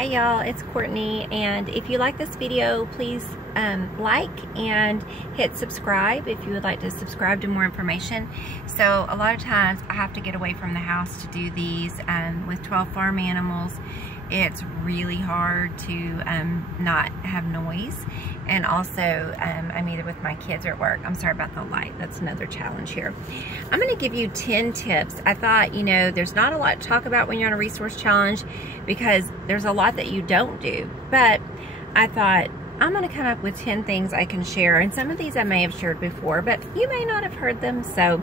Hey y'all, it's Courtney, and if you like this video, please like and hit subscribe if you would like to subscribe to more information. So a lot of times I have to get away from the house to do these. With 12 farm animals, it's really hard to not have noise. And also, I'm either with my kids or at work. I'm sorry about the light. That's another challenge here. I'm going to give you 10 tips. I thought, you know, there's not a lot to talk about when you're on a resource challenge because there's a lot that you don't do. But I thought, I'm going to come up with 10 things I can share. And some of these I may have shared before, but you may not have heard them. So,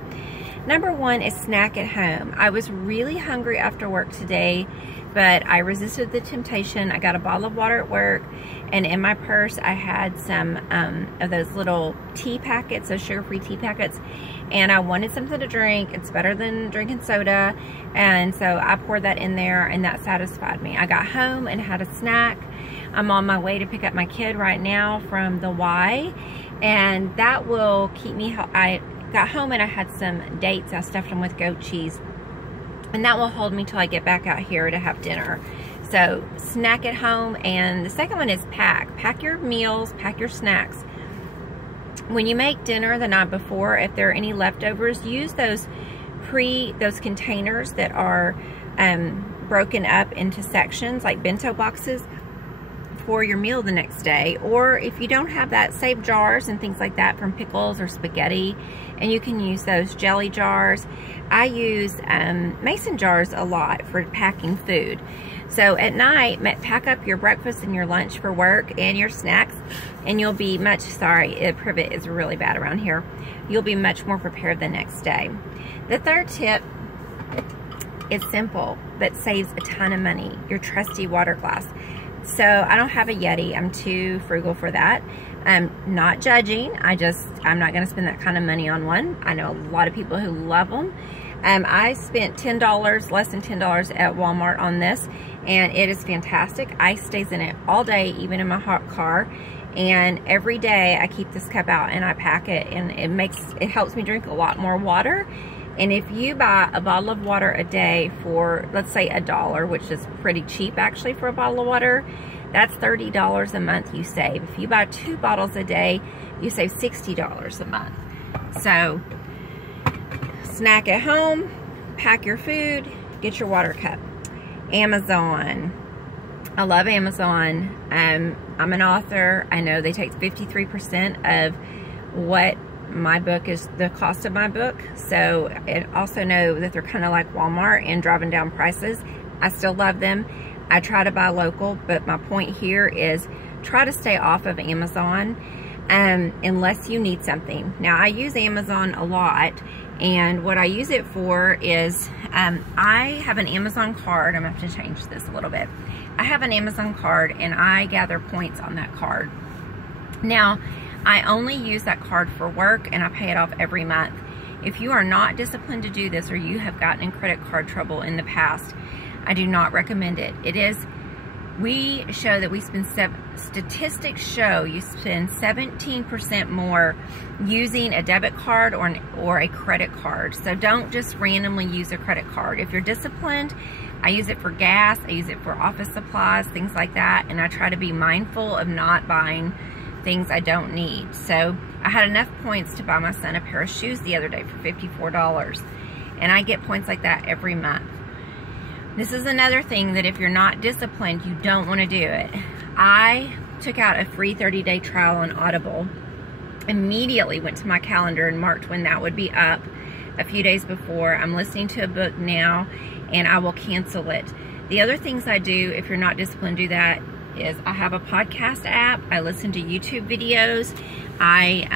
number one is snack at home. I was really hungry after work today, but I resisted the temptation. I got a bottle of water at work, and in my purse I had some of those little tea packets, those sugar-free tea packets, and I wanted something to drink. It's better than drinking soda, and so I poured that in there, and that satisfied me. I got home and had a snack. I'm on my way to pick up my kid right now from the Y, and that will keep me. I got home and I had some dates. I stuffed them with goat cheese, and that will hold me till I get back out here to have dinner. So snack at home. And the second one is pack your meals, pack your snacks. When you make dinner the night before, if there are any leftovers, use those containers that are broken up into sections like bento boxes for your meal the next day. Or if you don't have that, save jars and things like that from pickles or spaghetti, and you can use those jelly jars. I use mason jars a lot for packing food. So at night, pack up your breakfast and your lunch for work and your snacks, and you'll be much, sorry, privet is really bad around here. You'll be much more prepared the next day. The third tip is simple, but saves a ton of money. Your trusty water glass. So I don't have a Yeti. I'm too frugal for that. I'm not judging. I'm not going to spend that kind of money on one. I know a lot of people who love them. I spent $10, less than $10 at Walmart on this, and it is fantastic. Ice stays in it all day, even in my hot car. And every day I keep this cup out and I pack it, and it helps me drink a lot more water. And if you buy a bottle of water a day for, let's say, $1, which is pretty cheap actually for a bottle of water, that's $30 a month you save. If you buy 2 bottles a day, you save $60 a month. So, snack at home, pack your food, get your water cup. Amazon. I love Amazon. I'm an author. I know they take 53% of what my book is, the cost of my book. So I also know that they're kind of like Walmart and driving down prices. I still love them. I try to buy local, but my point here is try to stay off of Amazon unless you need something. Now I use Amazon a lot, and what I use it for is I have an Amazon card. I'm gonna have to change this a little bit. I have an Amazon card, and I gather points on that card. Now I only use that card for work, and I pay it off every month. If you are not disciplined to do this, or you have gotten in credit card trouble in the past, I do not recommend it. We show that we spend, statistics show you spend 17% more using a debit card or a credit card. So don't just randomly use a credit card. If you're disciplined, I use it for gas, I use it for office supplies, things like that, and I try to be mindful of not buying things I don't need. So I had enough points to buy my son a pair of shoes the other day for $54, and I get points like that every month. This is another thing that if you're not disciplined, you don't want to do it. I took out a free 30-day trial on Audible, immediately went to my calendar and marked when that would be up a few days before. I'm listening to a book now, and I will cancel it. The other things I do, if you're not disciplined, do that, is I have a podcast app. I listen to YouTube videos. I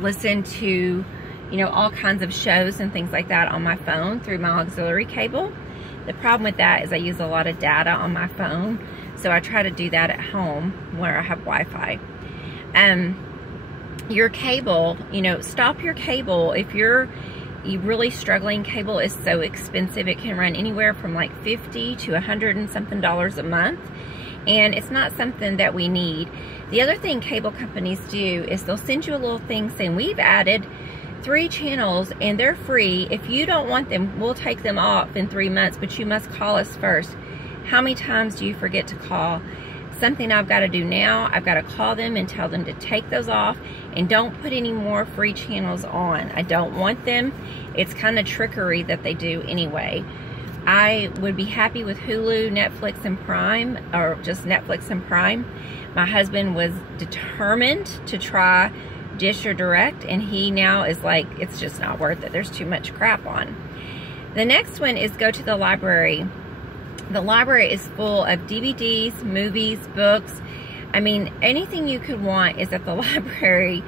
listen to, you know, all kinds of shows and things like that on my phone through my auxiliary cable. The problem with that is I use a lot of data on my phone, so I try to do that at home where I have Wi-Fi. Your cable, you know, stop your cable. If you're really struggling, cable is so expensive. It can run anywhere from like $50 to $100 and something a month, and it's not something that we need. The other thing cable companies do is they'll send you a little thing saying, we've added 3 channels and they're free. If you don't want them, we'll take them off in 3 months, but you must call us first. How many times do you forget to call? Something I've got to do now, I've got to call them and tell them to take those off and don't put any more free channels on. I don't want them. It's kind of trickery that they do anyway. I would be happy with Hulu, Netflix, and Prime, or just Netflix and Prime. My husband was determined to try Dish or Direct, and he now is like, it's just not worth it. There's too much crap on. The next one is go to the library. The library is full of DVDs, movies, books. I mean, anything you could want is at the library.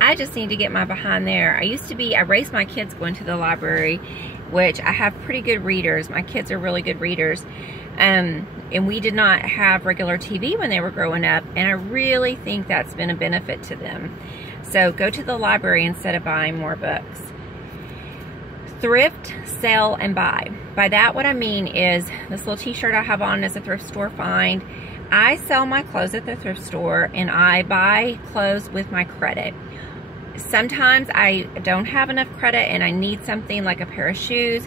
I just need to get my behind there. I raised my kids going to the library, which I have pretty good readers. My kids are really good readers. And we did not have regular TV when they were growing up, and I really think that's been a benefit to them. So go to the library instead of buying more books. Thrift, sell, and buy. By that, what I mean is this little t-shirt I have on is a thrift store find. I sell my clothes at the thrift store, and I buy clothes with my credit. Sometimes I don't have enough credit and I need something like a pair of shoes,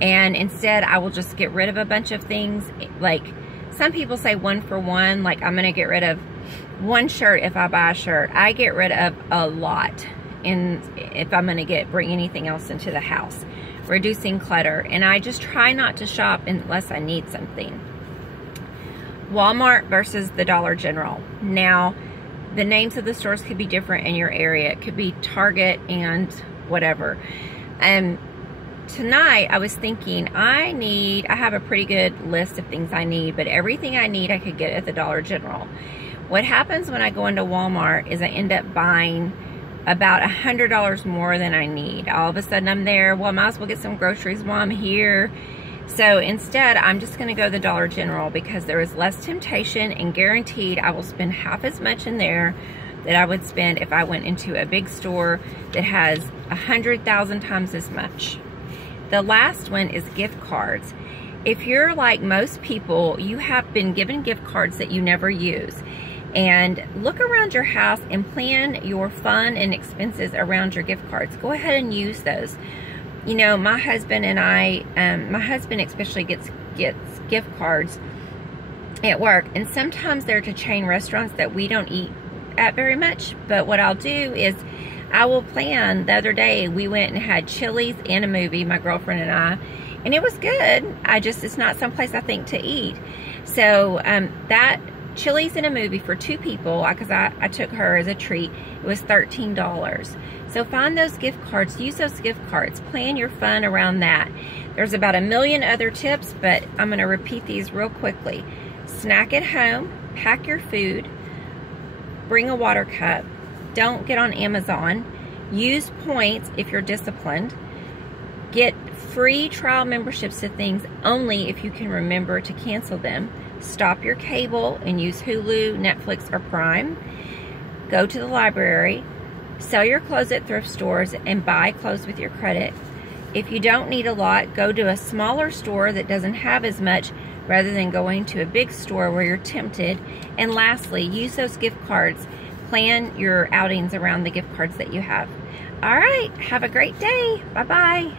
and instead I will just get rid of a bunch of things. Like some people say 1 for 1, like I'm gonna get rid of one shirt if I buy a shirt. I get rid of a lot if I'm gonna bring anything else into the house. Reducing clutter, and I just try not to shop unless I need something. Walmart versus the Dollar General. Now, the names of the stores could be different in your area. It could be Target and whatever. Tonight I was thinking I have a pretty good list of things I need, but everything I need I could get at the Dollar General. What happens when I go into Walmart is I end up buying about $100 more than I need. All of a sudden I'm there, well, I might as well get some groceries while I'm here. So instead, I'm just gonna go to the Dollar General because there is less temptation, and guaranteed I will spend half as much in there that I would spend if I went into a big store that has 100,000 times as much. The last one is gift cards. If you're like most people, you have been given gift cards that you never use. And look around your house and plan your fun and expenses around your gift cards. Go ahead and use those. You know, my husband and I, my husband especially gets gift cards at work, and sometimes they're to chain restaurants that we don't eat at very much. But what I'll do is I will plan. The other day we went and had Chili's and a movie, my girlfriend and I, and it was good. It's not someplace I think to eat. So that Chili's and a movie for 2 people, because I took her as a treat, it was $13. So find those gift cards, use those gift cards, plan your fun around that. There's about 1 million other tips, but I'm gonna repeat these real quickly. Snack at home, pack your food, bring a water cup, don't get on Amazon, use points if you're disciplined, get free trial memberships to things only if you can remember to cancel them, stop your cable and use Hulu, Netflix, or Prime, go to the library, sell your clothes at thrift stores and buy clothes with your credit. If you don't need a lot, go to a smaller store that doesn't have as much rather than going to a big store where you're tempted. And lastly, use those gift cards. Plan your outings around the gift cards that you have. All right, have a great day. Bye-bye.